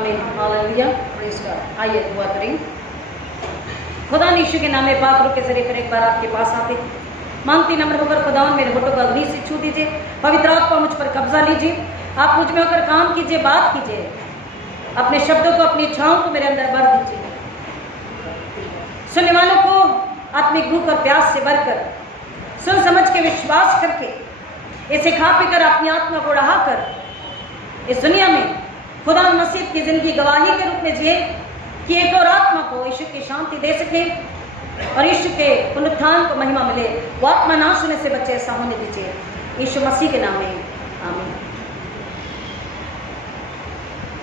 आमीन, hallelujah, praise God. आइए दुआ करें। खुदा यीशु के नाम में पाक रूह के जरिए फिर एक बार आपके पास आते, मांगती नम्र होकर खुदावन मेरे होठों को अग्नि से छू दीजिए, पवित्र आत्मा मुझ पर कब्जा लीजिए, आप मुझ में होकर काम कीजिए, बात कीजिए, अपने शब्दों को, अपनी इच्छाओं को मेरे अंदर भर दीजिए। सुनने वालों को आत्मिक भूख और प्यास से भरकर, सुन समझ के विश्वास करके, इसे खा पीकर अपनी आत्मा को बढ़ाकर इस दुनिया में खुदा मसीह की जिंदगी गवाही के रूप में जिए, कि एक और आत्मा को यीशु की शांति दे सके और यीशु के पुनरुत्थान को महिमा मिले। वो आत्मा नाश होने से बच्चे, ऐसा होने दीजिए यीशु मसीह के नाम में, आमीन।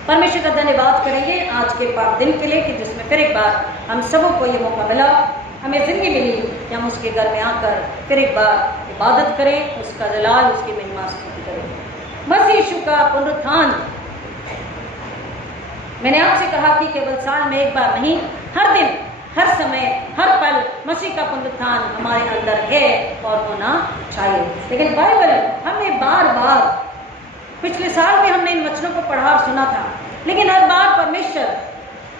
परमेश्वर का धन्यवाद करेंगे आज के पाक दिन के लिए कि जिसमें फिर एक बार हम सबों को ये मौका मिला, हमें जिंदगी मिली कि हम उसके घर में आकर फिर एक बार इबादत करें, उसका जलाल, उसकी महिमा स्तुति करें। मसीह यीशु का पुनरुत्थान, मैंने आपसे कहा कि केवल साल में एक बार नहीं, हर दिन, हर समय, हर पल मसीह का पुनरुत्थान हमारे अंदर है और होना चाहिए। लेकिन बाइबल हमें बार बार, पिछले साल में हमने इन वचनों को पढ़ा और सुना था, लेकिन हर बार परमेश्वर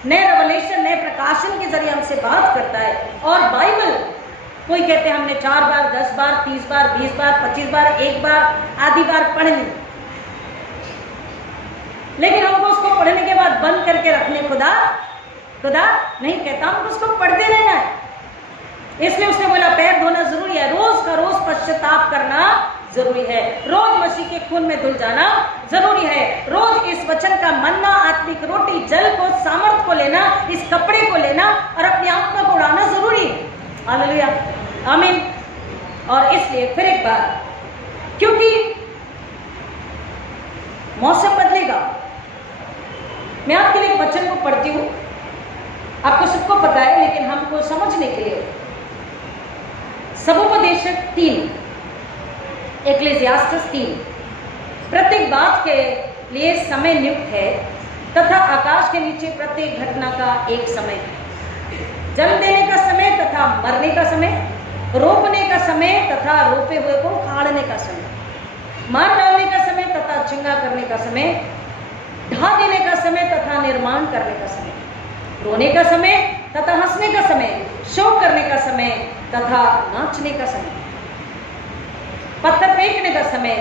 नए रेवलेशन, नए प्रकाशन के जरिए हमसे बात करता है। और बाइबल, कोई कहते हैं हमने 4 बार, 10 बार, 30 बार, 20 बार, 25 बार, एक बार, आधी बार पढ़ ली, लेकिन हमको उसको पढ़ने के बाद बंद करके रखने खुदा नहीं कहता, हमको उसको पढ़ते रहना है। इसलिए उसने बोला पैर धोना जरूरी है, रोज का रोज पश्चाताप करना जरूरी है, रोज मसीह के खून में धुल जाना जरूरी है, रोज इस वचन का मन्ना, आत्मिक रोटी, जल को, सामर्थ को लेना, इस कपड़े को लेना और अपनी आत्मा को उड़ाना जरूरी है। हालेलुया, आमीन। और इसलिए फिर एक बार, क्योंकि मौसम बदलेगा, मैं आपके लिए एक वचन को पढ़ती हूँ, आपको सबको पता है, लेकिन हमको समझने के लिए समुपदेशक 3, एक्लेसियास्टिस 3, प्रत्येक बात के लिए समय नियुक्त है तथा आकाश के नीचे प्रत्येक घटना का एक समय, जन्म देने का समय तथा मरने का समय, रोपने का समय तथा रोपे हुए को उखाड़ने का समय, मार डालने का समय तथा चिंगा करने का समय, ढा देने का समय तथा निर्माण करने का समय, रोने का समय तथा हंसने का समय, शोक करने का समय तथा नाचने का समय, पत्थर फेंकने का समय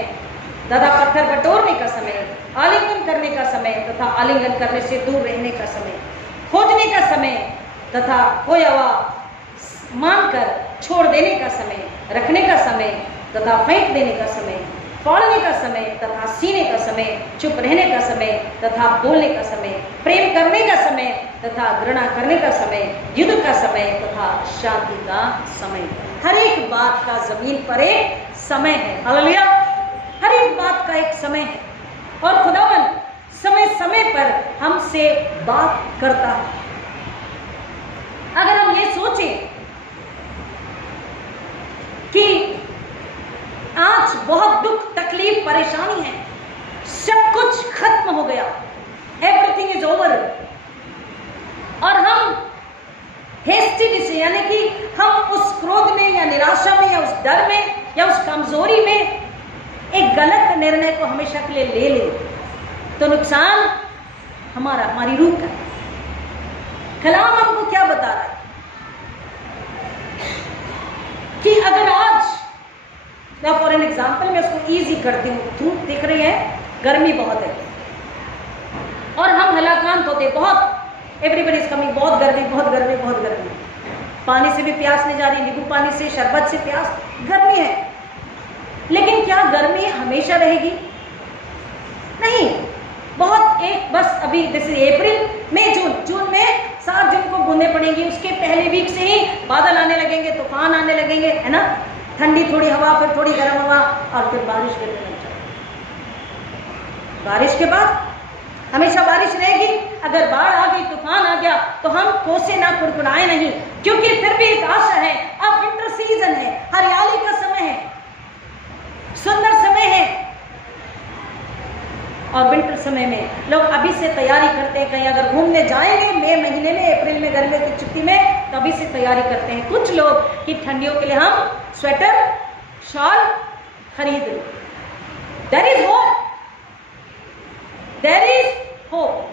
तथा पत्थर बटोरने का समय, आलिंगन करने का समय तथा आलिंगन करने से दूर रहने का समय, खोजने का समय तथा खोया हुआ मानकर छोड़ देने का समय, रखने का समय तथा फेंक देने का समय, फाड़ने का समय तथा सीने का समय, चुप रहने का समय तथा बोलने का समय, प्रेम करने का समय तथा घृणा करने का समय, युद्ध का समय तथा शांति का समय। हर एक बात का जमीन पर एक समय है। हालेलुया, हर एक बात का एक समय है और खुदावन समय समय पर हमसे बात करता है। अगर हम ये सोचें कि आज बहुत दुख, तकलीफ, परेशानी है, सब कुछ खत्म हो गया, एवरीथिंग इज ओवर, और हम हेस्टी से, यानी कि हम उस क्रोध में या निराशा में या उस डर में या उस कमजोरी में एक गलत निर्णय को हमेशा के लिए ले ले, तो नुकसान हमारी रूह का है। कलाम हमको क्या बता रहा है कि अगर आज, फॉर एन एग्जाम्पल, मैं उसको ईजी करती हूँ, धूप दिख रही है, गर्मी बहुत है और हम हलाकांत होते, बहुत एवरीबडी इज कमिंग, बहुत गर्मी, बहुत गर्मी, बहुत गर्मी, पानी से भी प्यास नहीं जा रही, नींबू पानी से, शरबत से प्यास, गर्मी है। लेकिन क्या गर्मी हमेशा रहेगी? नहीं, बहुत एक बस अभी जैसे अप्रैल, मई, जून में 7 जून को बूंदें पड़ेंगी, उसके पहले वीक से ही बादल आने लगेंगे, तूफान आने लगेंगे, है ना, ठंडी थोड़ी हवा, फिर थोड़ी गर्म हवा और फिर बारिश गिरने लग जाए। बारिश के बाद हमेशा बारिश रहेगी। अगर बाढ़ आ गई, तूफान आ गया, तो हम कोसे ना, कुड़कुड़ाए नहीं, क्योंकि फिर भी एक आशा है। अब विंटर सीजन है, हरियाली का समय है, सुंदर समय है, और विंटर समय में लोग अभी से तैयारी करते हैं। कहीं अगर घूमने जाएंगे मई महीने में, अप्रैल में, गर्मियों की छुट्टी में, तभी से तैयारी करते हैं कुछ लोग कि ठंडियों के लिए हम स्वेटर, शॉल खरीद लें। There is hope, there is hope.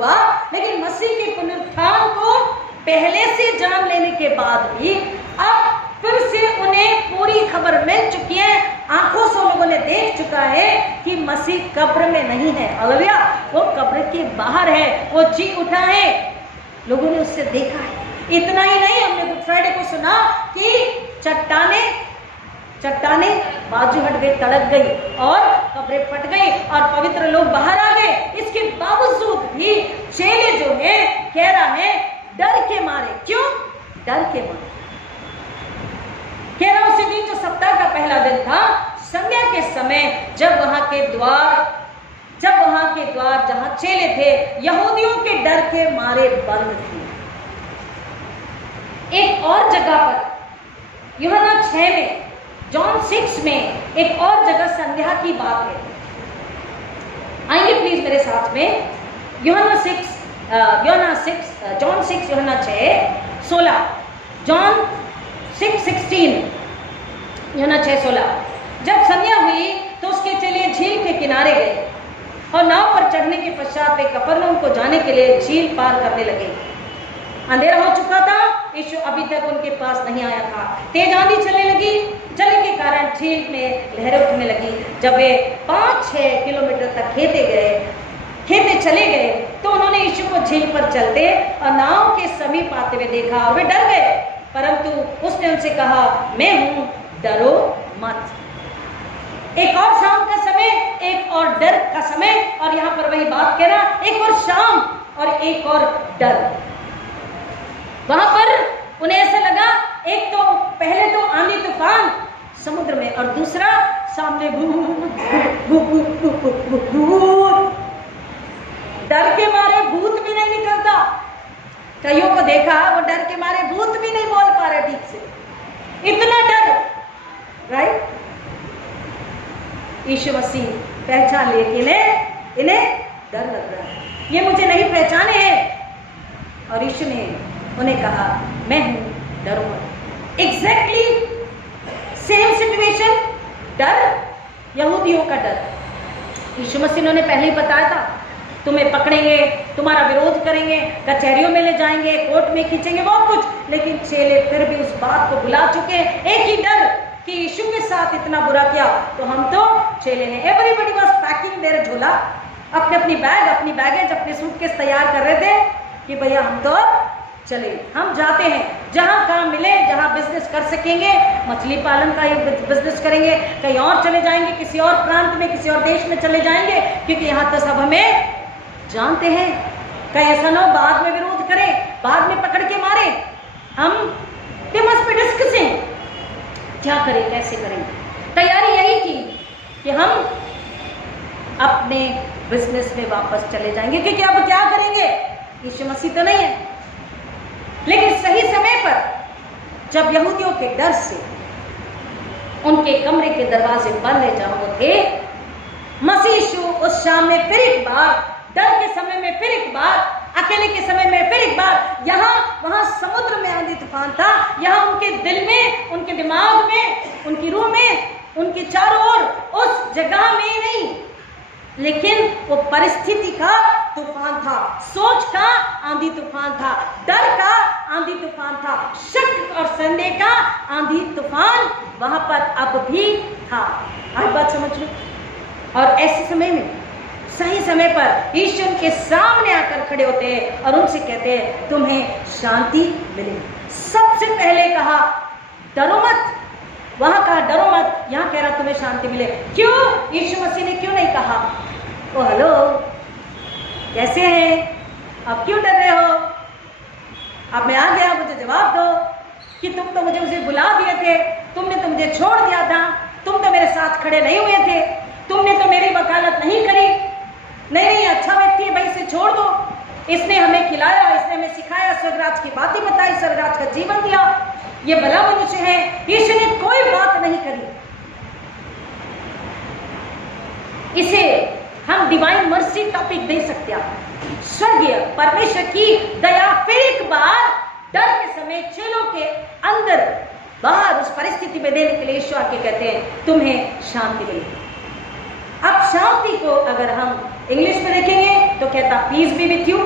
हुआ, लेकिन मसीह के पुनरुत्थान को पहले से जान लेने के बाद भी अब फिर से उन्हें पूरी खबर मिल चुकी है, आंखों से लोगों ने देख चुका है कि मसीह कब्र में नहीं है। हालेलुया, वो कब्र के बाहर है, वो जी उठा है, लोगों ने उससे देखा है। इतना ही नहीं, हमने गुड फ्राइडे को सुना कि चट्टाने बाजू हट गई, तड़क गई और कब्रें फट गई और पवित्र लोग बाहर आ गए। इसके बावजूद भी चेले जो है कह रहा है डर के मारे। क्यों डर के मारे? कह रहा उसी दिन जो सप्ताह का पहला दिन था, संध्या के समय, जब वहां के द्वार जहां चेले थे यहूदियों के डर के मारे बंद थे। एक और जगह पर यूहन्ना 6 में, जॉन 6 में एक और जगह संध्या की बात है। आइए प्लीज मेरे साथ में, यूहन्ना 6:16, जॉन 6:16, यूहन्ना 6:16। जब संध्या हुई तो उसके चेले झील के किनारे गए और नाव पर चढ़ने के पश्चात वे कफरनहूम को जाने के लिए झील पार करने लगे। अंधेरा हो चुका था, यीशु अभी तक उनके पास नहीं आया था। तेज आंधी चलने लगी, चलने के कारण झील में लहरें उठने लगी। जब वे 5-6 किलोमीटर तक खेते चले गए तो उन्होंने यीशु को झील पर चलते और नाव के समीप आते हुए देखा और वे डर गए, परंतु उसने उनसे कहा, मैं हूं, डरो मत। एक और शाम का समय, एक और डर का समय, और यहाँ पर वही बात कह रहा, एक और शाम और एक और डर। वहां पर उन्हें ऐसा लगा, एक तो पहले तो आंधी तूफान समुद्र में और दूसरा सामने भूत। डर के मारे भूत भी नहीं निकलता। कईयों को देखा वो डर के मारे भूत भी नहीं बोल पा रहे ठीक से, इतना डर, राइट। यीशु मसीह पहचान लिए कि इन्हें डर लग रहा है, ये मुझे नहीं पहचाने हैं। और यीशु ने उन्हें कहा, मैं हूं, डरो मत। एग्जैक्टली सेम सिचुएशन, डर, यहूदियों का डर। यीशु मसीह ने पहले ही बताया था, तुम्हें पकड़ेंगे, तुम्हारा विरोध करेंगे, कचहरियों में ले जाएंगे, कोर्ट में खींचेंगे, बहुत कुछ। लेकिन चेले फिर भी उस बात को भुला चुके, एक ही डर कि यीशु के साथ इतना बुरा किया तो हम तो चेले हैं। एवरीबॉडी वाज पैकिंग देयर झोला, अपनी बैगेज, अपने सूटकेस तैयार कर रहे थे कि भैया हम तो चले, हम जाते हैं, जहां काम मिले, जहां बिजनेस कर सकेंगे, मछली पालन का बिजनेस करेंगे, कहीं और चले जाएंगे, किसी और प्रांत में, किसी और देश में चले जाएंगे, क्योंकि यहाँ तो सब हमें जानते हैं। कहीं ऐसा ना हो बाद में विरोध करें, बाद में पकड़ के मारे। हम दे मस्ट बी डिस्कसिंग, क्या करें, कैसे करें। तैयारी यही थी कि हम अपने बिजनेस में वापस चले जाएंगे, क्योंकि अब क्या करेंगे, यीशु मसीह तो नहीं है। लेकिन सही समय पर जब यहूदियों के डर से उनके कमरे के दरवाजे बंद है जहां वो थे, मसीह यीशु उस शाम में फिर एक बार, डर के समय में फिर एक बार, अकेले के समय में फिर एक बार, यहाँ वहां समुद्र में आंधी तूफान था, यहाँ उनके दिल में, उनके दिमाग में, उनकी रूह में, उनके चारों ओर, उस जगह में नहीं, लेकिन वो परिस्थिति का तूफान था, सोच का आंधी तूफान था, डर का आंधी तूफान था, शक और संदेह का आंधी तूफान वहां पर अब भी था। आप बात समझ लो। और ऐसे समय में, सही समय पर यीशु उनके सामने आकर खड़े होते हैं और उनसे कहते हैं, तुम्हें शांति मिलेगी। सबसे पहले कहा डरो मत, वहां कहा डरो मत, यहाँ कह रहा तुम्हें शांति मिले। क्यों? यीशु मसीह ने क्यों नहीं कहा, ओ हेलो कैसे हैं, अब क्यों डर रहे हो, अब मैं आ गया, मुझे जवाब दो कि तुम तो मुझे बुला दिए थे, तुमने तो मुझे छोड़ दिया था, तुम तो मेरे साथ खड़े नहीं हुए थे, तुमने तो मेरी वकालत नहीं करी। नहीं, अच्छा व्यक्ति है भाई, इसे छोड़ दो, इसने हमें खिलाया, इसने हमें सिखाया, स्वर्गराज की बातें बताई, स्वर्गराज का जीवन दिया, ये भला मनुष्य है। यीशु ने कोई बात नहीं करी। इसे हम डिवाइन मर्सी टॉपिक दे सकते हैं। स्वर्गीय परमेश्वर की दया फिर एक बार डर के समय चेलों के अंदर बाहर उस परिस्थिति में देने के लिए यीशु आके कहते हैं, तुम्हें शांति मिलेगी। अब शांति को अगर हम इंग्लिश में देखेंगे तो कहता पीस बी विथ यू।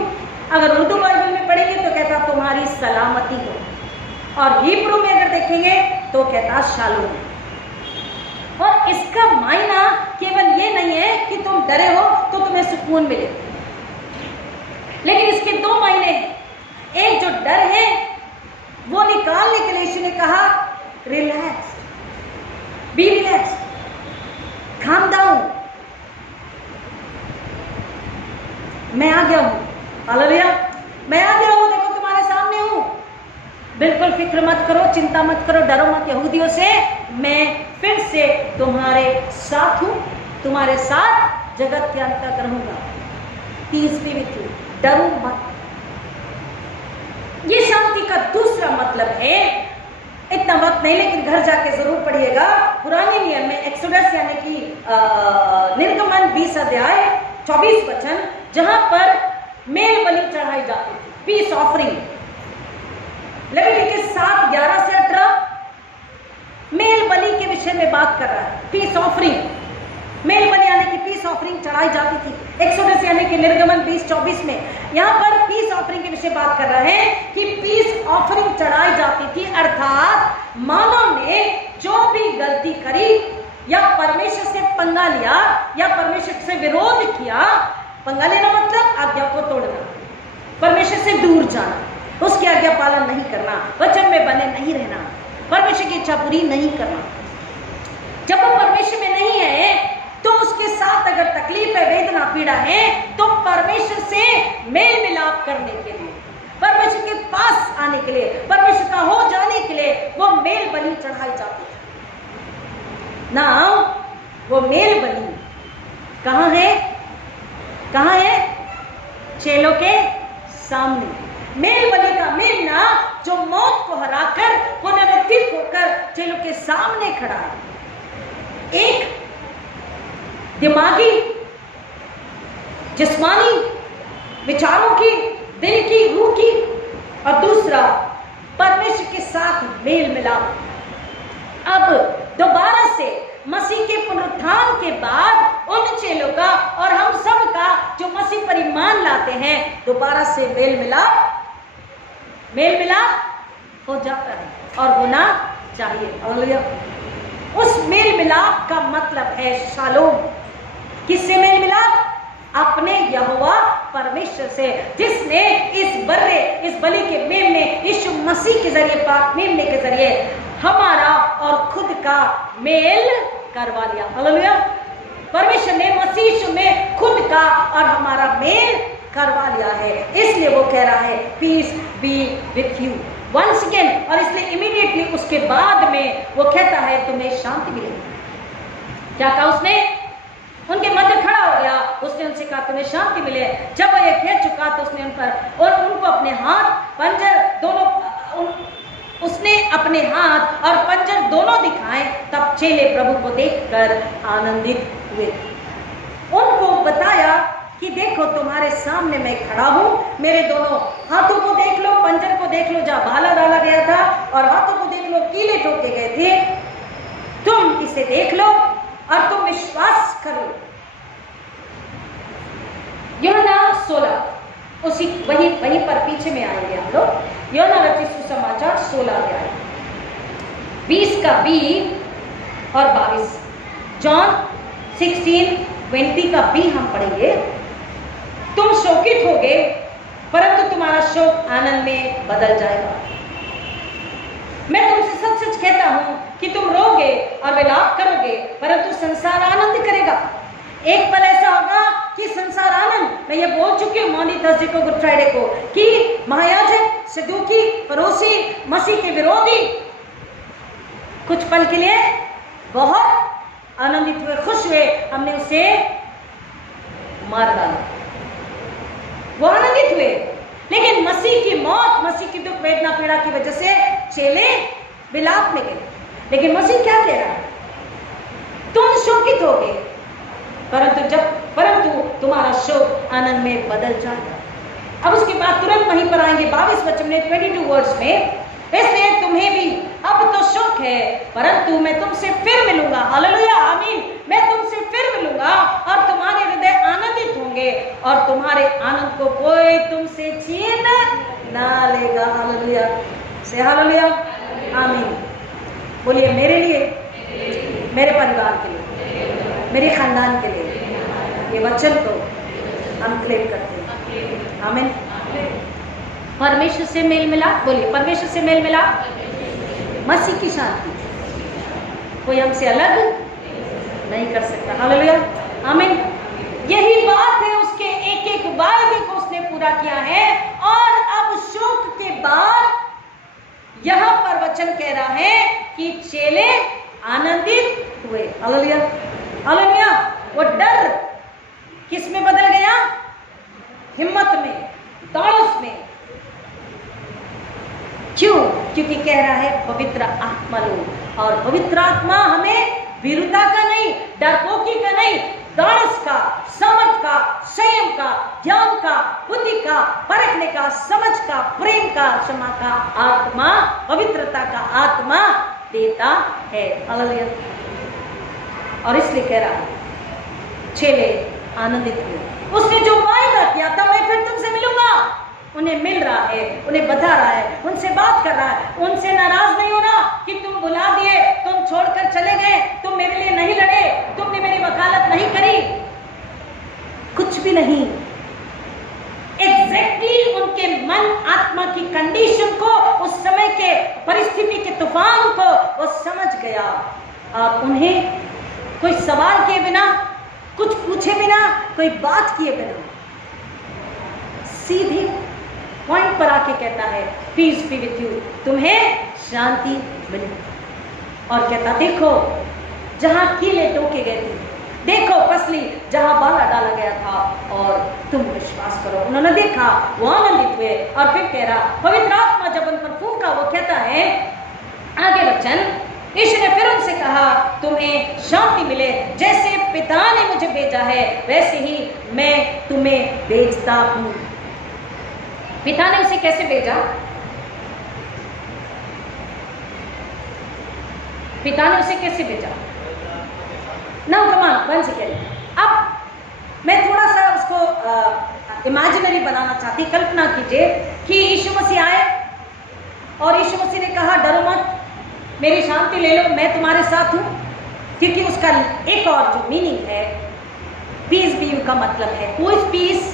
अगर उर्दू बाइबल में पढ़ेंगे तो कहता तुम्हारी सलामती हो, और हिब्रू में अगर देखेंगे तो कहता शालोम। और इसका मायना केवल ये नहीं है कि तुम डरे हो तो तुम्हें सुकून मिले, लेकिन इसके दो मायने हैं। एक जो डर है वो निकालने के लिए यीशु ने कहा relax, be relax, calm down, मैं आ गया हूं, हालेलुया, मैं आ गया हूं, देखो तुम्हारे सामने हूं, बिल्कुल फिक्र मत करो, चिंता मत करो, डरो मत यहूदियों से, मैं फिर से तुम्हारे साथ हूं, तुम्हारे साथ जगत के अंत तक रहूंगा, पीस बी विथ यू, डरो मत। ये शांति का दूसरा मतलब है, इतना वक्त नहीं लेकिन घर जाके जरूर पढ़िएगा, पुराने नियम में एक्सोडस यानी कि निर्गमन 20 अध्याय 24 वचन, जहां पर मेल बलि चढ़ाई जाती थी, पीस ऑफरिंग। लेविटिकस 7:11 से 18 मेल बलि के विषय में बात कर रहा है, पीस ऑफरिंग, मेल बलि यानी कि पीस ऑफरिंग चढ़ाई जाती थी। एक्सोडस यानी कि निर्गमन 20:24 में यहाँ पर पीस ऑफरिंग के विषय बात कर रहा है कि पीस ऑफरिंग चढ़ाई जाती थी, अर्थात मानव ने जो भी गलती करी या परमेश्वर से पंगा लिया या परमेश्वर से विरोध किया, पंगा लेना मतलब आज्ञा को तोड़ना, परमेश्वर से दूर जाना, उसकी आज्ञा पालन नहीं करना, वचन में बने नहीं रहना, परमेश्वर की इच्छा पूरी नहीं करना। जब वो परमेश्वर में नहीं है तो उसके साथ अगर तकलीफ है, वेदना, पीड़ा है, तो परमेश्वर से मेल मिलाप करने के लिए, परमेश्वर के पास आने के लिए, परमेश्वर का हो जाने के लिए वो मेल बलि चढ़ाई जाती है ना। वो मेल बलि कहां है? कहां है? चेलों के सामने। मेल बलि का मेलना जो मौत को हराकर पुनरुत्थित होकर चेलों के सामने खड़ा है। एक दिमागी, जिस्मानी, विचारों की, दिल की, रूह की, और दूसरा परमेश्वर के साथ मेल मिलाप। अब दोबारा से मसीह के पुनरुत्थान के बाद उन चेलों का और हम सब का जो मसीह पर ईमान लाते हैं, दोबारा से मेल मिलाप हो जाता है और होना चाहिए। हालेलुया। उस मेल मिलाप का मतलब है शालोम। किससे मेल मिलाप? अपने यहोवा परमेश्वर से, जिसने इस बलि के मेमने यीशु मसीह के जरिए, पाक मेमने के जरिए हमारा और खुद का मेल करवा लिया। हालेलुया। परमेश्वर ने मसीह यीशु में खुद का और हमारा मेल करवा लिया है, इसलिए वो कह रहा है peace be with you once again. और इसलिए इमीडिएटली उसके बाद में वो कहता है तुम्हें शांति मिलेगी। क्या कहा उसने? उनके मध्य खड़ा हो गया, उसने उनसे कहा तुम्हें शांति मिले। जब वो ये कह चुका तो उसने उन पर और उनको अपने हाथ पंजर दोनों उसने अपने हाथ और पंजर दोनों दिखाए। तब चेले प्रभु को देखकर आनंदित हुए। उनको बताया कि देखो तुम्हारे सामने मैं खड़ा हूं, मेरे दोनों हाथों को देख लो, पंजर को देख लो जहां भाला डाला गया था, और हाथों को देख लो कीले ठोके गए थे। तुम इसे देख लो और तुम विश्वास करो। यूहन्ना 16 उसी वहीं पर पीछे में आएंगे हम लोग। यूहन्ना रचित सुसमाचार 16 अध्याय 20 का 20 और 22। जॉन 16:20 का भी हम पढ़ेंगे। तुम शोकित होगे परंतु तुम्हारा शोक आनंद में बदल जाएगा। मैं तुमसे सच सच कहता हूं कि तुम रोगे और विलाप करोगे परंतु संसार आनंद करेगा। एक पल ऐसा होगा कि संसार आनंद, मैं ये बोल चुकी हूँ मॉर्निंग थर्सडे को, गुड फ्राइडे को, कि महायाजक, सदूकी, फरोसी, मसीह के विरोधी कुछ पल के लिए बहुत आनंदित हुए, खुश हुए, हमने उसे मार डाला, वो आनंदित हुए। लेकिन मसीह की मौत, मसीह की दुख वेदना पीड़ा की वजह से चेले विलाप में गए। लेकिन मसीह क्या कह रहा है? तुम शोकित होगे परंतु तुम्हारा शोक आनंद में बदल जाएगा। अब उसके बाद तुरंत वहीं पर आएंगे 22 वचन में 22 वर्ड्स में, इसलिए तुम्हें भी अब तो शोक है परंतु मैं तुमसे फिर मिलूंगा। हालेलुया, आमीन। मैं तुमसे फिर मिलूंगा और तुम्हारे हृदय आनंदित होंगे। होंगे और तुम्हारे आनंद को कोई तुमसे छीन ना लेगा। हालेलुया, से हालेलुया, आमीन। बोलिए मेरे लिए, मेरे परिवार के लिए, मेरे खानदान के लिए ये वचन को हम क्लेम करते हैं। आमीन। परमेश्वर से मेल मिलाप, बोलिए परमेश्वर से मेल मिलाप, मसीह की शांति कोई हमसे अलग नहीं कर सकता। हालेलुया, आमीन। यही बात है, उसके एक एक वायदे को उसने पूरा किया है। और अब शोक के बाद यहां पर वचन कह रहा है कि चेले आनंदित हुए। Hallelujah, hallelujah. वो डर किस में बदल गया? हिम्मत में, दौलत में। क्यों? क्योंकि कह रहा है पवित्र आत्मा लो। और पवित्र आत्मा हमें वीरता का नहीं, डरपोकी का नहीं, दौलत का, समझ का, संयम का, ज्ञान का, बुद्धि का, परखने का, समझ का, प्रेम का, क्षमा का आत्मा, पवित्रता का आत्मा देता है। हालेलुया। और इसलिए कह रहा है चेले आनंदित हुए। उसने जो वायदा किया था मैं फिर तुमसे मिलूंगा, उन्हें मिल रहा है, उन्हें बता रहा है, उनसे बात कर रहा है। उनसे नाराज नहीं होना कि तुम बुला दिए, तुम छोड़कर चले गए, तुम मेरे लिए नहीं लड़े, तुमने मेरी वकालत नहीं करी, कुछ भी नहीं। एग्जैक्टली उनके मन आत्मा की कंडीशन को, उस समय के परिस्थिति के तूफान को वो समझ गया। आप उन्हें कोई सवाल किए बिना, कुछ पूछे बिना, कोई बात किए बिना सीधे पॉइंट पर आके कहता है पीस बी विथ यू, तुम्हें शांति मिले। और कहता देखो जहां कीले टोके गए थे, देखो पसली जहां बाला डाला गया था, और तुम विश्वास करो। उन्होंने देखा, वो आनंदित हुए। और फिर कह रहा पवित्र आत्मा जब उन पर फूंका, वो कहता है आगे वचन, यीशु ने फिर उनसे कहा तुम्हें शांति मिले, जैसे पिता ने मुझे भेजा है वैसे ही मैं तुम्हें भेजता हूं। पिता ने उसे कैसे भेजा? पिता ने उसे कैसे भेजा? Now come on, one second. अब मैं थोड़ा सा उसको इमेजिनरी बनाना चाहती। कल्पना कीजिए कि यीशु मसीह आए और यीशु मसीह ने कहा डरो मत, मेरी शांति ले लो, मैं तुम्हारे साथ हूं। क्योंकि उसका एक और जो मीनिंग है पीस बी यू का मतलब है who is piece.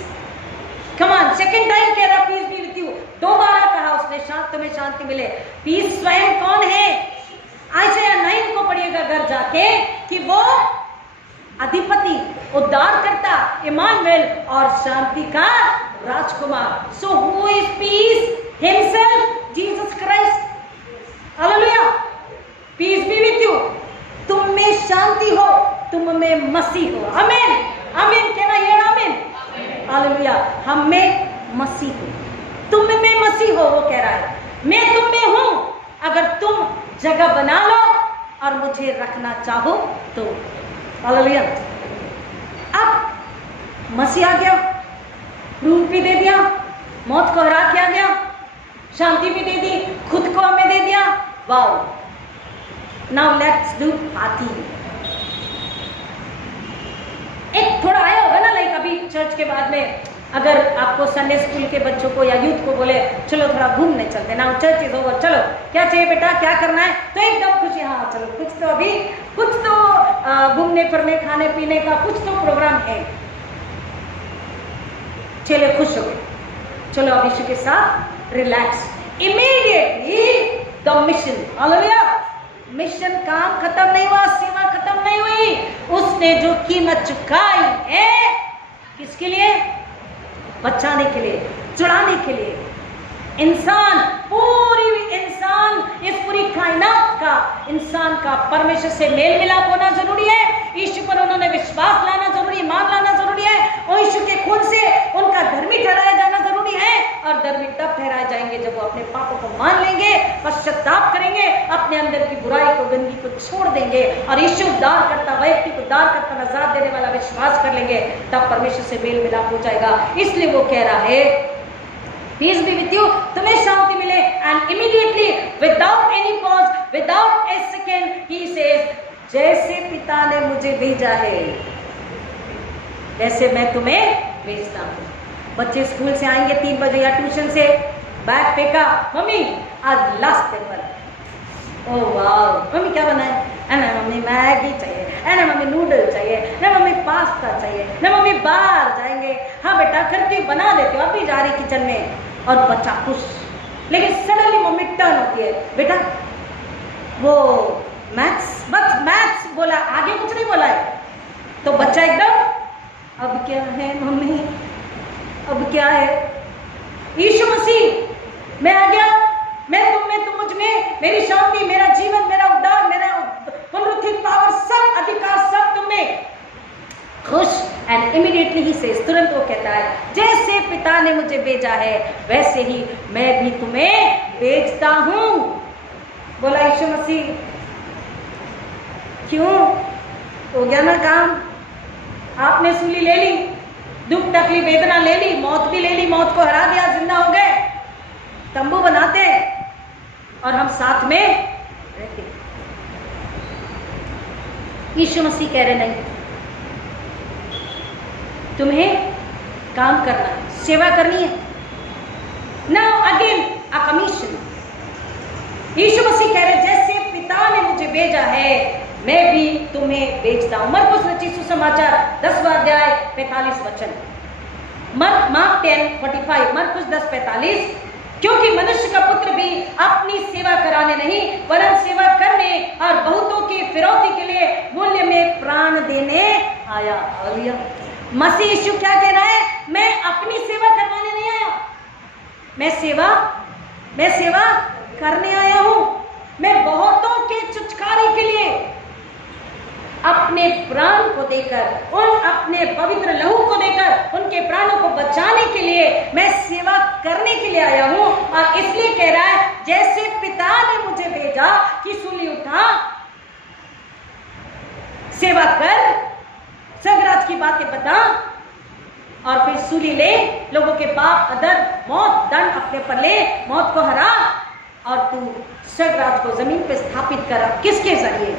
Come on, second time कह रहा पीस बी विथ यू, दोबारा कहा उसने तुम्हें शांति मिले। पीस स्वयं कौन है? आयशा 9 को पढ़िएगा घर जाके कि वो अधिपति, उद्धारकर्ता, इमानुएल और शांति का राजकुमार। So who is peace? Himself, Jesus Christ. Hallelujah. Peace be with you, तुम में शांति हो, तुम में मसीह हो। आमीन, आमीन। कहना ये आमीन, हालेलुया। हम में मसीह हो, तुम में मसीह हो। वो कह रहा है मैं तुम में हूं, अगर तुम जगह बना लो और मुझे रखना चाहो तो। हालेलुया। अब मसीह आ गया, रूप भी दे दिया, मौत को हरा के आ गया, शांति भी दे दी, खुद को हमें दे दिया। Wow, now let's do party. एक थोड़ा आया होगा ना, लाइक अभी चर्च के बाद में अगर आपको संडे स्कूल के बच्चों को या यूथ को बोले चलो थोड़ा घूमने चलते, ना चर्च इज ओवर, चलो क्या चाहिए बेटा, क्या करना है, तो एकदम खुशी, हाँ चलो कुछ तो अभी कुछ तो घूमने फिरने खाने पीने का कुछ तो प्रोग्राम है। चलो खुश हो गए, चलो अब यीशु के साथ relax. Immediately the mission, hallelujah, mission काम खत्म नहीं हुआ, सेवा खत्म नहीं हुई। उसने जो कीमत चुकाई है किसके लिए? बचाने के लिए, छुड़ाने के लिए। इंसान, पूरी इंसान, इस पूरी कायनात का इंसान का परमेश्वर से मेल मिलाप होना जरूरी है। यीशु पर उन्होंने विश्वास लाना जरूरी, ईमान लाना जरूरी है, और यीशु के खून से उनका धर्मी ठहराया जाना जरूरी है। और धर्मी तब ठहराए जाएंगे जब वो अपने पापों को मान लेंगे, पश्चाताप करेंगे, अपने अंदर की बुराई को, गंदगी को छोड़ देंगे, और यीशु उद्धार करता, व्यक्ति को उद्धार करता, नजात देने वाला विश्वास कर लेंगे, तब परमेश्वर से मेल मिलाप हो जाएगा। इसलिए वो कह रहा है पीस बी विथ यू, तुम्हें शांति मिले। And immediately without any pause, without A second, he says जैसे पिता ने मुझे भेजा है वैसे मैं तुम्हें भेजता हूँ। बच्चे स्कूल से आएंगे 3 बजे या ट्यूशन से, बैग फेंका, मम्मी आज लास्ट पेपर, ओह वाह मम्मी क्या बनाए, ना मम्मी मैगी चाहिए, ना मम्मी नूडल चाहिए, ना मम्मी पास्ता चाहिए, ना मम्मी बाहर जाएंगे, हाँ बेटा करती हूँ बना देती हूँ, अभी जा रही किचन में, और बच्चा खुश। लेकिन सडनली मम्मी टर्न होती है, बेटा वो मैथ्स, बस मैथ्स बोला, आगे कुछ नहीं बोला है, तो बच्चा एकदम अब क्या है मम्मी, अब क्या है, यीशु मसीह मैं आ गया, मैं तुम में, तुम मुझ में, मेरी शांति, मेरा जीवन, मेरा उद्धार, मेरा पुनरुत्थित पावर, सब अधिकार सब तुम में, खुश। एंड इमीडिएटली ही से तुरंत वो कहता है जैसे पिता ने मुझे भेजा है वैसे ही मैं भी तुम्हें भेजता हूं। बोला यीशु मसीह, क्यों हो गया ना काम, आपने सूली ले ली, दुख तकलीफ वेदना ले ली, मौत भी ले ली, मौत को हरा दिया, जिंदा हो गए, तंबू बनाते और हम साथ में रहते। यीशु मसीह कह रहे नहीं, तुम्हें काम करना है, सेवा करनी है। Now again a commission. यीशु मसीह कह रहे जैसे पिता ने मुझे भेजा है मैं भी तुम्हें भेजता हूं। मरकुस रचित सुसमाचार 10वां अध्याय 45 वचन, मार्क 10:45, मरकुस 10:45, क्योंकि मनुष्य का पुत्र भी अपनी सेवा कराने नहीं वरन सेवा करने और बहुतों की फिरौती के लिए मूल्य में प्राण देने आया। हालेलुया। मसीह यीशु क्या कह रहा है, मैं अपनी सेवा करवाने नहीं आया, मैं सेवा करने आया हूं। मैं बहुतों के छुटकारे के लिए अपने प्राण को देकर, उन अपने पवित्र लहू को देकर उनके प्राणों को बचाने के लिए मैं सेवा करने के लिए आया हूं। और इसलिए कह रहा है जैसे पिता ने मुझे भेजा कि सूली उठा, सेवा कर, स्वर्गराज की बातें बता और फिर सूली ले, लोगों के पाप अदर मौत दंड अपने पर ले, मौत को हरा और तू स्वर्गराज को जमीन पे स्थापित कर। किसके जरिए?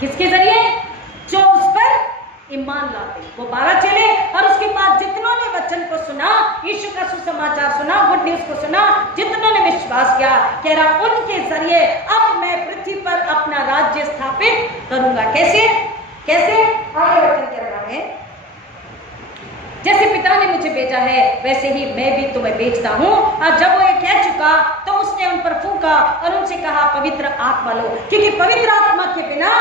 किसके जरिए? जो उस पर ईमान लाते। वो 12 चेले और उसके बाद जितनों ने वचन को सुना, यीशु का सुसमाचार सुना, गुड न्यूज को सुना, जितनों ने विश्वास किया, कह रहा उनके जरिए अब मैं पृथ्वी पर अपना राज्य स्थापित करूंगा। कैसे? कैसे? आगे वचन कह रहा है जैसे पिता ने मुझे भेजा है वैसे ही मैं भी तुम्हें भेजता हूं। और जब वो ये कह चुका तो उसने उन पर फूंका और उनसे कहा पवित्र आत्मा लो, क्योंकि पवित्र आत्मा के बिना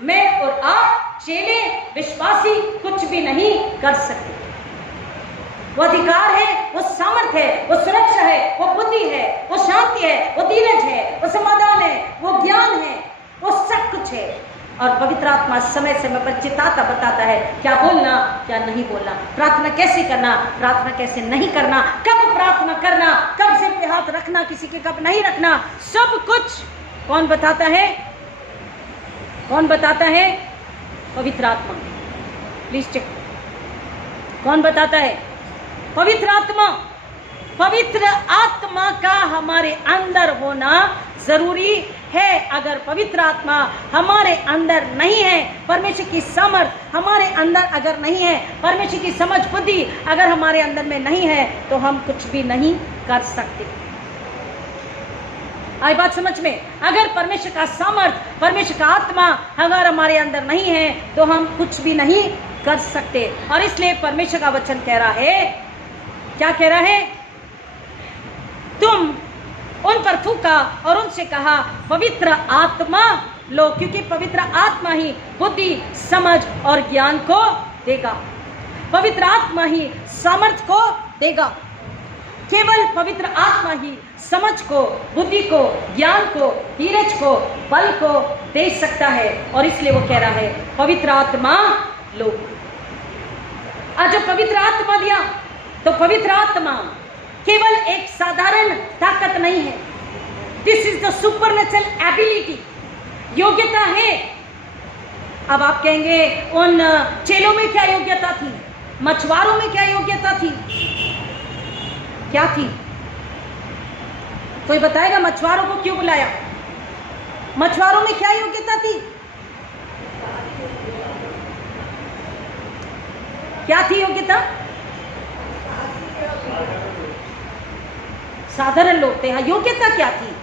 मैं और आप चेले विश्वासी कुछ भी नहीं कर सकते। वो अधिकार है, वो सामर्थ्य है, वो सुरक्षा है, वो बुद्धि है, वो शांति है, वो धीरज है, वो समाधान है, वो ज्ञान है, वो सब कुछ है। और पवित्र आत्मा समय समय पर चिताता बताता है क्या बोलना क्या नहीं बोलना, प्रार्थना कैसे करना, प्रार्थना कैसे नहीं करना, कब प्रार्थना करना, कब सिर पे हाथ रखना, किसी के कब नहीं रखना, सब कुछ कौन बताता है? कौन बताता है? पवित्र आत्मा। प्लीज चेक, कौन बताता है? पवित्र आत्मा। पवित्र आत्मा का हमारे अंदर होना जरूरी है। अगर पवित्र आत्मा हमारे अंदर नहीं है, परमेश्वर की समर्थ हमारे अंदर अगर नहीं है, परमेश्वर की समझ बुद्धि अगर हमारे अंदर में नहीं है, तो हम कुछ भी नहीं कर सकते। आई बात समझ में? अगर परमेश्वर का सामर्थ, परमेश्वर का आत्मा अगर हमारे अंदर नहीं है, तो हम कुछ भी नहीं कर सकते। और इसलिए परमेश्वर का वचन कह रहा है, क्या कह रहा है? तुम उन पर थूका और उनसे कहा पवित्र आत्मा लो, क्योंकि पवित्र आत्मा ही बुद्धि, समझ और ज्ञान को देगा। पवित्र आत्मा ही सामर्थ को देगा। केवल पवित्र आत्मा ही समझ को, बुद्धि को, ज्ञान को, धीरज को, बल को दे सकता है। और इसलिए वो कह रहा है पवित्र आत्मा लो। आज जो पवित्र आत्मा दिया, तो पवित्र आत्मा केवल एक साधारण ताकत नहीं है। This is the supernatural ability, योग्यता है। अब आप कहेंगे उन चेलों में क्या योग्यता थी, मछुआरों में क्या योग्यता थी? क्या थी? कोई बताएगा मछुआरों को क्यों बुलाया? मछुआरों में क्या योग्यता थी? क्या थी योग्यता? साधारण लोग थे। हाँ, योग्यता क्या थी?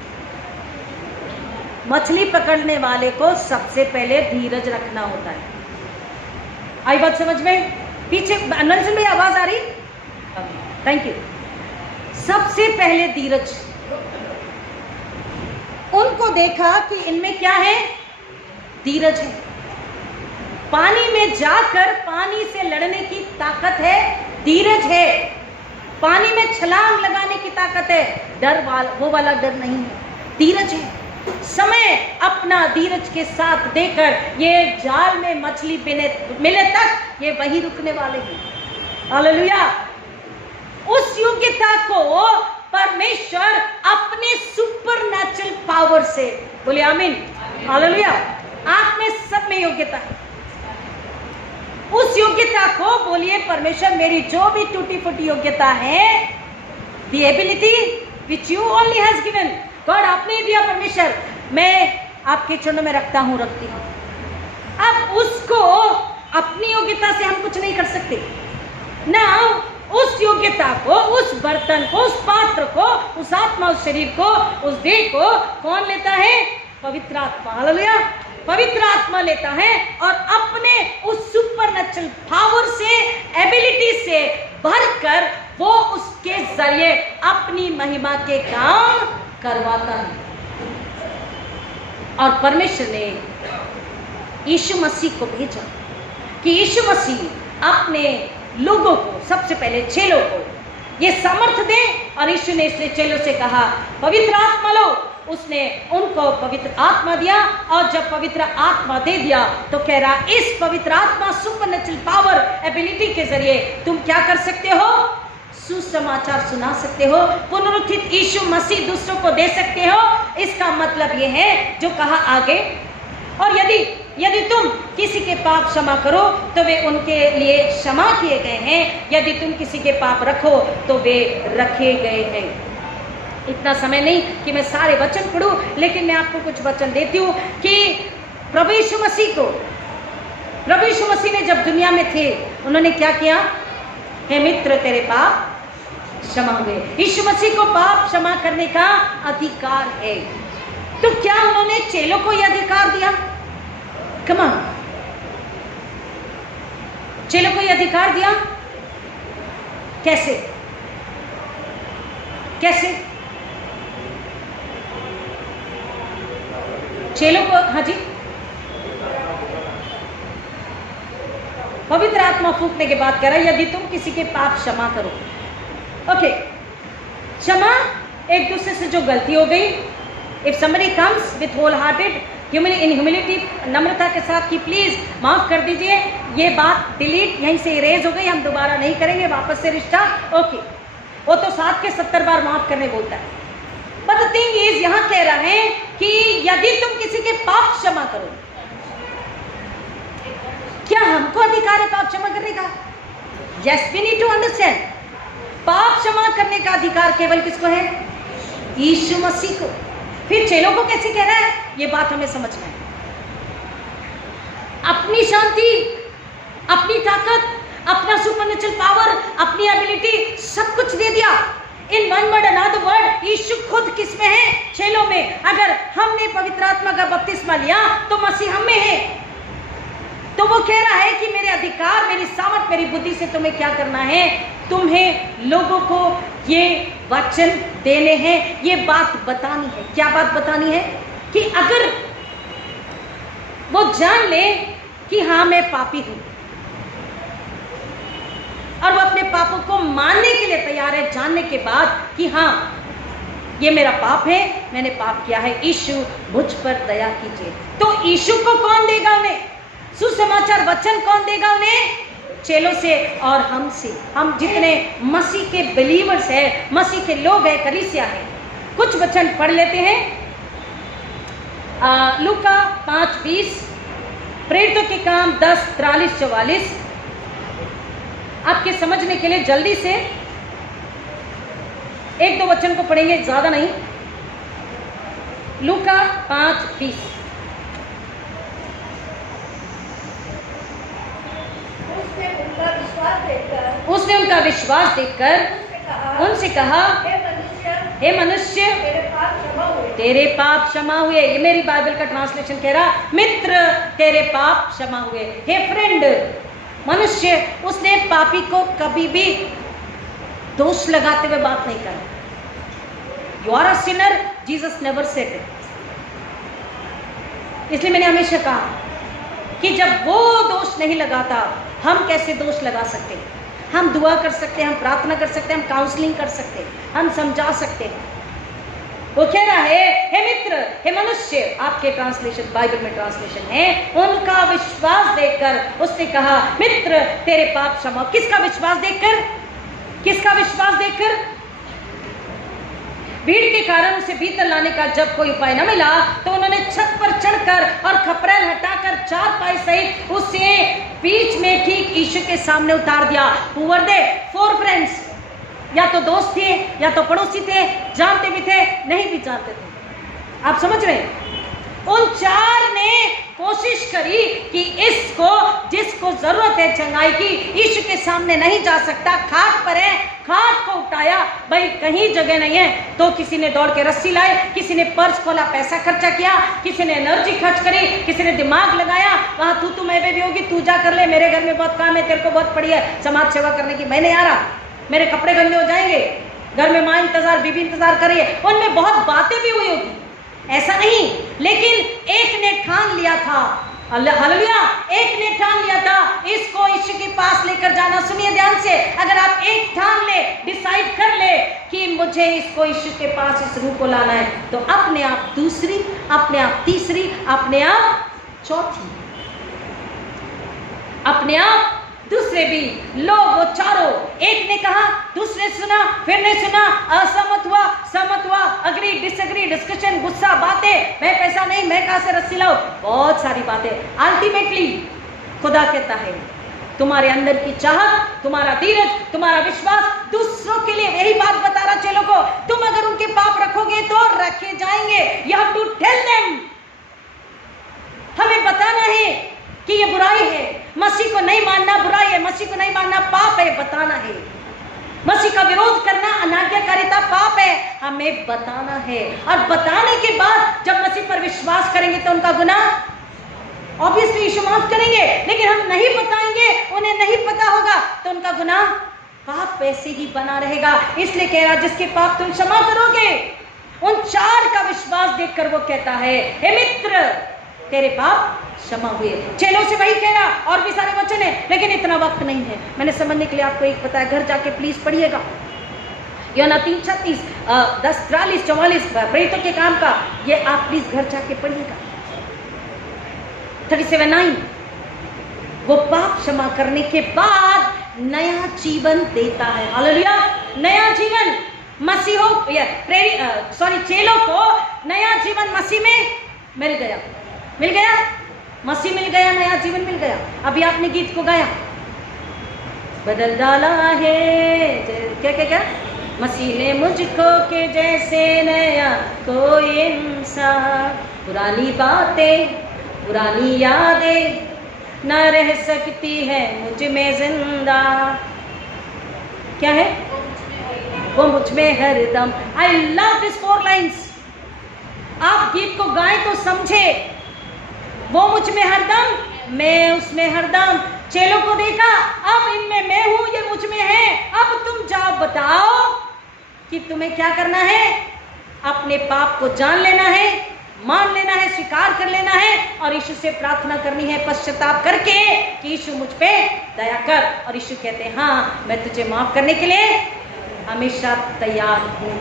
मछली पकड़ने वाले को सबसे पहले धीरज रखना होता है। आई बात समझ में? पीछे अनंजन में आवाज आ रही? Thank you. सबसे पहले धीरज। उनको देखा कि इनमें क्या है? धीरज है। पानी में जाकर पानी से लड़ने की ताकत है, धीरज है। पानी में छलांग लगाने की ताकत है, वो वाला डर नहीं है, धीरज है। समय अपना धीरज के साथ देकर ये जाल में मछली मिले तक ये वहीं रुकने वाले हैं। हालेलुया। उस योग्यता को परमेश्वर अपने सुपरनैचुरल पावर से, बोले आमीन, हालेलुया। आप में सब में योग्यता है। उस योग्यता को बोलिए, परमेश्वर मेरी जो भी टूटी फूटी योग्यता है, the ability which you only has given, God आपने दिया परमेश्वर, मैं आपके चरणों में रखता हूं, रखती हूं। अब उसको अपनी योग्यता से हम कुछ नहीं कर सकते ना। उस योग्यता को, उस बर्तन को, उस पात्र को, उस आत्मा, उस शरीर को, उस देह को कौन लेता है? पवित्र आत्मा। हालेलुया। पवित्र आत्मा लेता है और अपने उस सुपरनैचुरल पावर से, एबिलिटी से भरकर वो उसके जरिए अपनी महिमा के काम करवाता है। और परमेश्वर ने यीशु मसीह को भेजा कि यीशु मसीह अपने लोगों को, सबसे पहले चेलों को ये सामर्थ्य दे। और यीशु ने इसलिए चेलों से कहा पवित्र आत्मा लो। उसने उनको पवित्र आत्मा दिया और जब पवित्र आत्मा दे दिया तो कह रहा, इस पवित्र आत्मा, सुपरनैचुरल पावर, एबिलिटी के जरिए तुम क्या कर सकते हो? सुसमाचार सुना सकते हो, पुनरुत्थित यीशु मसीह दूसरों को दे सकते हो। इसका मतलब यह है जो कहा आगे, और यदि तुम किसी के पाप क्षमा करो तो वे उनके लिए क्षमा किए गए हैं, यदि तुम किसी के पाप रखो तो वे रखे गए हैं। इतना समय नहीं कि मैं सारे वचन पढ़ूं, लेकिन मैं आपको कुछ वचन देती हूं कि प्रभु यीशु मसीह ने जब दुनिया में थे, उन्होंने क्या किया? हे मित्र, तेरे पाप क्षमा हुए। यीशु मसीह को पाप क्षमा करने का अधिकार है। तो क्या उन्होंने चेलों को यह अधिकार दिया? कम ऑन, चेलों को यह अधिकार दिया? कैसे? चेलों को, हाँ जी, पवित्र आत्मा फूंकने के बाद कह रहा है यदि तुम किसी के पाप क्षमा करो। ओके, क्षमा एक दूसरे से जो गलती हो गई, if somebody comes with whole hearted in humility, नम्रता के साथ कि प्लीज माफ कर दीजिए, ये बात डिलीट यहीं से इरेज हो गई, हम दोबारा नहीं करेंगे, वापस से रिश्ता। ओके, वो तो 7 के 70 बार माफ करने बोलता है। बट द थिंग इज, यहां कह रहा है कि यदि तुम किसी के पाप क्षमा करो, क्या हमको अधिकार है पाप क्षमा करने का? Yes, we need to understand, पाप क्षमा करने का अधिकार केवल किसको है? यीशु मसीह को। फिर चेलों को कैसे कह रहा है? ये बात हमें समझना है। अपनी शांति, अपनी ताकत, अपना सुपरनैचुरल पावर, अपनी एबिलिटी सब कुछ दे दिया। In one word another word, यीशु खुद किस में है? चेलों में। अगर हमने पवित्र आत्मा का बपतिस्मा लिया तो मसीह हम में है। तो वो कह रहा है कि मेरे अधिकार, मेरी सामर्थ, मेरी बुद्धि से तुम्हें क्या करना है? तुम्हें लोगों को ये वचन देने हैं, ये बात बतानी है। क्या बात बतानी है? कि अगर वो जान ले कि हाँ मैं पापी हूं, और वो अपने पापों को मानने के लिए तैयार है, जानने के बाद कि हाँ ये मेरा पाप है, मैंने पाप किया है, यीशु मुझ पर दया कीजिए। तो यीशु को कौन देगा उन्हें? सुसमाचार वचन कौन देगा उन्हें? चेलों से और हमसे। हम जितने मसीह के बिलीवर्स हैं, मसीह के लोग हैं, कलीसिया हैं। कुछ वचन पढ़ लेते हैं। लूका 5:20, प्रेरितों के काम 10:43-44। आपके समझने के लिए जल्दी से 1-2 वचन को पढ़ेंगे, ज्यादा नहीं। लूका 5:20। उसने उनका विश्वास देखकर उनसे कहा, हे मनुष्य तेरे पाप क्षमा हुए। ये मेरी बाइबल का ट्रांसलेशन कह रहा, मित्र तेरे पाप क्षमा हुए। हे फ्रेंड, मनुष्य उसने पापी को कभी भी दोष लगाते हुए बात नहीं करा। You are a sinner, Jesus never said it. इसलिए मैंने हमेशा कहा कि जब वो दोष नहीं लगाता, हम कैसे दोष लगा सकते हैं? हम दुआ कर सकते हैं, हम प्रार्थना कर सकते हैं, हम काउंसलिंग कर सकते हैं, हम समझा सकते हैं। वो कह रहा है, हे मित्र, हे मनुष्य, आपके ट्रांसलेशन बाइबल में ट्रांसलेशन है, उनका विश्वास देखकर उसने कहा, मित्र तेरे पाप क्षमा। किसका विश्वास देखकर? किसका विश्वास देखकर? भीड़ के कारण उसे भीतर लाने का जब कोई उपाय न मिला तो उन्होंने छत पर चढ़कर और खपरेल हटाकर चारपाई सहित उसे बीच में ठीक यीशु के सामने उतार दिया। Who were they? 4 friends। या तो दोस्त थे, या तो पड़ोसी थे, जानते भी थे, नहीं भी जानते थे। आप समझ रहे हैं? उन 4 ने कोशिश करी कि इसको, जिसको जरूरत है चंगाई की, यीशु के सामने नहीं जा सकता, खाट पर है, खाट को उठाया, भाई कहीं जगह नहीं है, तो किसी ने दौड़ के रस्सी लाई, किसी ने पर्स खोला, पैसा खर्चा किया, किसी ने एनर्जी खर्च करी, किसी ने दिमाग लगाया, वहां तू मैं भी होगी, तू जा कर ले, मेरे घर में बहुत काम है, तेरे को बहुत पड़ी है समाज सेवा करने की, मैं नहीं आ रहा, मेरे कपड़े गंदे हो जाएंगे, घर में माँ इंतजार, बीबी इंतजार कर रही है। उनमें बहुत बातें भी हुई होगी, ऐसा नहीं, लेकिन एक ने ठान लिया था, हालेलुया, एक ने ठान लिया था इसको यीशु के पास लेकर जाना। सुनिए ध्यान से, अगर आप एक ठान ले, डिसाइड कर ले कि मुझे इसको यीशु के पास इस रूह को लाना है, तो अपने आप दूसरी, अपने आप तीसरी, अपने आप चौथी, अपने आप दूसरे भी लोग, वो चारों, एक ने कहा, दूसरे सुना, फिर ने सुना, असहमत हुआ, सहमत हुआ, अग्री, डिसएग्री, डिस्कशन, गुस्सा, बातें, मैं पैसा नहीं, मैं कहां से रस्सी लाऊं, बहुत सारी बातें। अल्टीमेटली खुदा कहता है, तुम्हारे अंदर की चाहत, तुम्हारा धीरज, तुम्हारा विश्वास दूसरों के लिए, यही बात बता रहा चेलों को, तुम अगर उनके पाप रखोगे तो रखे जाएंगे। You have to tell them, हमें बताना है कि ये बुराई है, मसीह को नहीं मानना बुराई है, मसीह को नहीं मानना पाप है, बताना है। मसीह का विरोध करना अनाज्ञाकारिता पाप है, हमें बताना है। और बताने के बाद जब मसीह पर विश्वास करेंगे तो उनका गुनाह ऑब्वियसली यीशु माफ करेंगे, लेकिन हम नहीं बताएंगे, उन्हें नहीं पता होगा, तो उनका गुनाह पाप वैसे ही बना रहेगा। इसलिए कह रहा, जिसके पाप तुम क्षमा करोगे, उन 4 का विश्वास देखकर वो कहता है, हे मित्र तेरे पाप क्षमा हुए। चेलों से वही कह रहा, और भी सारे वचन है, लेकिन इतना वक्त नहीं है मैंने समझने के लिए आपको एक बताया, घर जाके प्लीज पढ़िएगा। यूहन्ना 3:36, 10, 43, 44 प्रेरितों के काम का, ये आप प्लीज घर जाके पढ़िएगा। 37:9, वो पाप क्षमा करने के बाद नया जीवन देता है। हालेलुया, नया जीवन मसीह हो, चेलों को नया जीवन मसीह में मिल गया, मिल गया, मसीह मिल गया, नया जीवन मिल गया। अभी आपने गीत को गाया, बदल डाला है, क्या क्या क्या, मसीह ने मुझको के जैसे नया कोई इंसान, पुरानी बातें, पुरानी यादें न रह सकती है मुझ में जिंदा। क्या है वो मुझ में हरदम। I love this 4 lines. आप गीत को गाएं तो समझे, वो मुझ में हरदम, मैं उसमें हरदम। चेलों को देखा, अब इनमें मैं हूं, ये मुझ में है। अब तुम जाओ बताओ कि तुम्हें क्या करना है, अपने पाप को जान लेना है, मान लेना है, स्वीकार कर लेना है, और यीशु से प्रार्थना करनी है पश्चाताप करके कि यीशु मुझ पे दया कर। और यीशु कहते हैं, हाँ मैं तुझे माफ करने के लिए हमेशा तैयार हूं।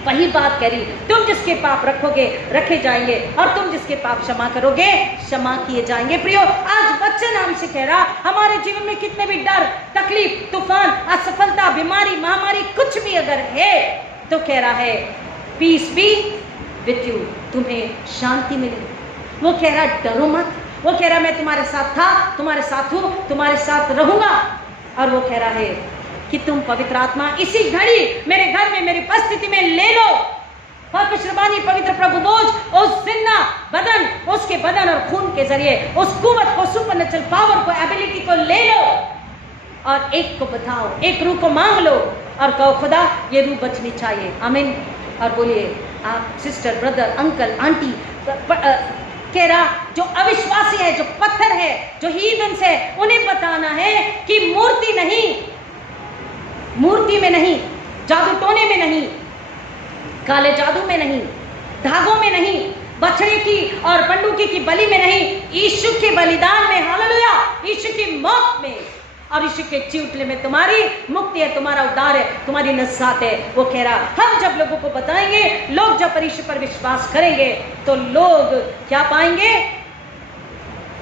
वही बात करी, तुम जिसके पाप रखोगे रखे जाएंगे, और तुम जिसके पाप क्षमा करोगे क्षमा किए जाएंगे। प्रियो, आज वचन हमसे कह रहा, हमारे जीवन में कितने भी डर, तकलीफ, तूफान, असफलता, बीमारी, महामारी कुछ भी अगर है, तो कह रहा है पीस बी विथ यू, तुम्हें शांति मिलेगी। वो कह रहा डरो मत, वो कह रहा मैं तुम्हारे साथ था, तुम्हारे साथ हूं, तुम्हारे साथ रहूंगा। और वो कह रहा है कि तुम पवित्र आत्मा इसी घड़ी मेरे घर में, मेरी उपस्थिति में ले लो। पवित्र बानी, पवित्र प्रभु बोझ, उस जिंदा बदन, उसके बदन और खून के जरिए उस कुवत को, सुपरनेचुरल पावर को, एबिलिटी को ले लो, और एक को बताओ, एक रूह को मांग लो, और कहो खुदा ये रूह बचनी चाहिए। आमीन। और बोलिए आप सिस्टर, ब्रदर, अंकल, आंटी, कह रहा जो अविश्वासी है, जो पत्थर है, जो हीदन्स है, उन्हें बताना है कि मूर्ति नहीं, मूर्ति में नहीं, जादू टोने में नहीं, काले जादू में नहीं, धागों में नहीं, बछड़े की और पंडुकी की बलि में नहीं, यीशु के बलिदान में, हालेलुया, यीशु की मौत में और यीशु के चींटले में तुम्हारी मुक्ति है, तुम्हारा उद्धार है, तुम्हारी नजात है। वो कह रहा हम जब लोगों को बताएंगे, लोग जब यीशु पर विश्वास करेंगे तो लोग क्या पाएंगे?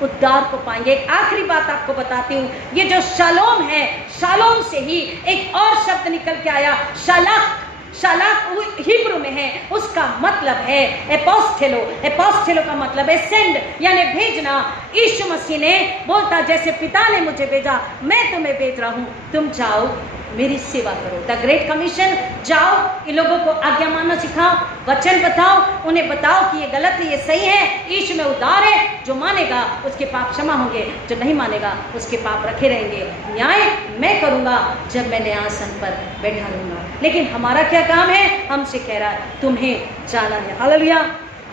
उद्धार को पाएंगे। एक आखिरी बात आपको बताती हूँ, ये जो शालोम है, शालोम से ही एक और शब्द निकल के आया, शालाक। शालाक हिब्रू में है, उसका मतलब है एपोस्टेलो। एपोस्टेलो का मतलब है सेंड, यानी भेजना। यीशु मसीह ने बोलता जैसे पिता ने मुझे भेजा, मैं तुम्हें भेज रहा हूं, तुम जाओ मेरी सेवा करो। द ग्रेट कमीशन, जाओ इन लोगों को आज्ञा मानना सिखाओ, वचन बताओ, उन्हें बताओ कि ये गलत है, ये सही है, यीशु में उद्धार है। जो मानेगा उसके पाप क्षमा होंगे, जो नहीं मानेगा उसके पाप रखे रहेंगे। न्याय मैं करूंगा जब मैं न्यायासन पर बैठा रहूंगा। लेकिन हमारा क्या काम है? हमसे कह रहा है तुम्हें जाना है। हालेलुया।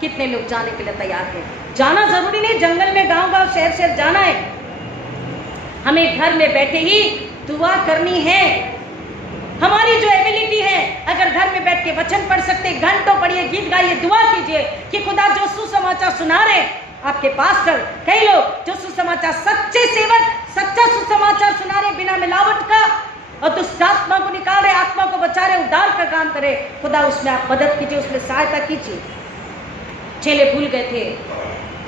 कितने लोग जाने के लिए तैयार हैं? जाना जरूरी नहीं, जंगल में, गांव गांव, शहर शहर जाना है। हमें घर में बैठे ही दुआ करनी है। हमारी जो एबिलिटी है, अगर घर में बैठ के वचन पढ़ सकते, घंटों पढ़िए, गीत गाइए, दुआ कीजिए कि खुदा जो सुसमाचार सुना रहे, आपके पास्टर, कई लोग जो सुसमाचार, सच्चे सेवक सच्चा सुसमाचार सुना रहे बिना मिलावट का, और दुष्ट आत्मा को निकाल रहे, आत्मा को बचा रहे, उद्धार का काम करे, खुदा उसमें आप मदद कीजिए, उसमें सहायता कीजिए। चेले भूल गए थे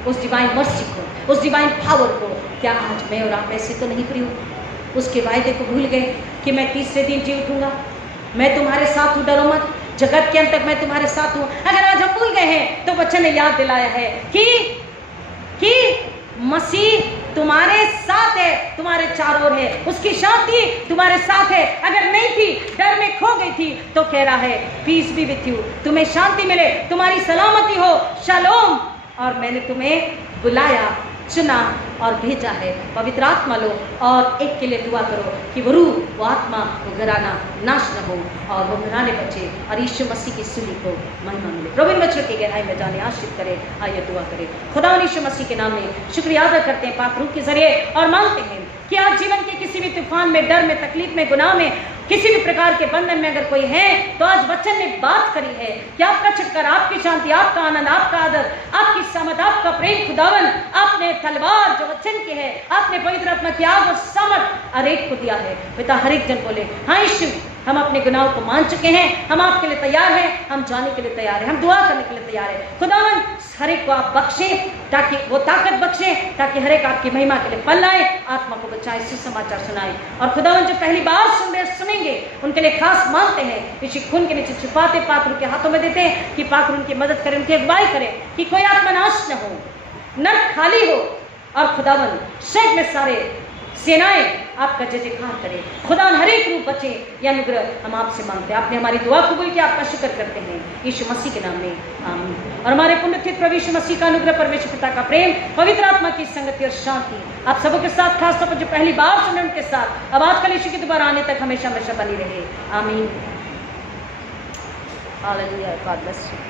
उस डिवाइन मर्सी को, उस डिवाइन पावर को। क्या आज मैं और आप ऐसे तो नहीं प्रिय? उसके वायदे को भूल गए कि मैं तीसरे दिन जी उठूंगा, मैं तुम्हारे साथ हूँ, डरो मत, जगत के अंत तक मैं तुम्हारे साथ हूँ। अगर आज हम भूल गए हैं तो वचन ने याद दिलाया है कि मसीह तुम्हारे साथ है, तुम्हारे चारों ओर है, उसकी शांति तुम्हारे साथ है। अगर नहीं थी, डर में खो गई थी, तो कह रहा है पीस बी विथ यू, तुम्हें शांति मिले, तुम्हारी सलामती हो, शालोम। और मैंने तुम्हें बुलाया, चुना और भेजा है। पवित्र आत्मा लो और एक के लिए दुआ करो कि वो रूह, वो आत्मा, वो घराना नाश न हो और वो घराने बचे और यीशु मसीह की सूली को महिमा मिले। प्रभु इन बच्चों की गहराई में जाने आशीष करे। आइए दुआ करें। खुदा यीशु मसीह के नाम में शुक्रिया अदा करते हैं पाक रूह के जरिए और मांगते हैं कि आज जीवन के किसी भी तूफान में, डर में, तकलीफ में, गुनाह में, किसी भी प्रकार के बंधन में अगर कोई है, तो आज वचन ने बात करी है कि आपका छुटकारा, आपकी शांति, आपका आनंद, आपका आदर, आपकी समझ, आपका प्रेम, खुदावन आपने तलवार जो वचन की है, आपने पवित्र आत्मा की आग और समझ हर एक को दिया है। पिता हर एक जन बोले हाँ यीशु, हम अपने गुनाहों को मान चुके हैं, हम आपके लिए तैयार हैं, हम जाने के लिए तैयार हैं, हम दुआ करने के लिए तैयार हैं। खुदावन हर एक को आप बख्शें, ताकि वो ताकत बख्शें, ताकि हर एक आपकी महिमा के लिए फल लाए, आत्मा को बचाए, सुसमाचार सुनाए। और खुदावन जो पहली बार सुनेंगे उनके लिए खास मांगते हैं, इसी खून के नीचे छुपाते, पात्र के हाथों में देते हैं कि पात्र उनकी मदद करें, उनकी अगुवाई करें कि कोई आत्मा नाश न हो, नर्क खाली हो। और खुदावन शहर में सारे सेनाएं आपका जय जयकार करें। खुदा हर एक रूप बचे, यह अनुग्रह हम आपसे मांगते हैं। आपने हमारी दुआ कबूल किया, आपका शुक्र करते हैं यीशु मसीह के नाम में, आमीन। और हमारे पुण्यतित प्रभु यीशु मसीह का अनुग्रह, परमेश्वर पिता का प्रेम, पवित्र आत्मा की संगति और शांति आप सबों के साथ, खासतौर पर जो पहली बार सुने उनके साथ, अब आजकल यीशु के दोबारा आने तक हमेशा हमेशा बनी रहे, आमीन। हालेलुया। God bless you.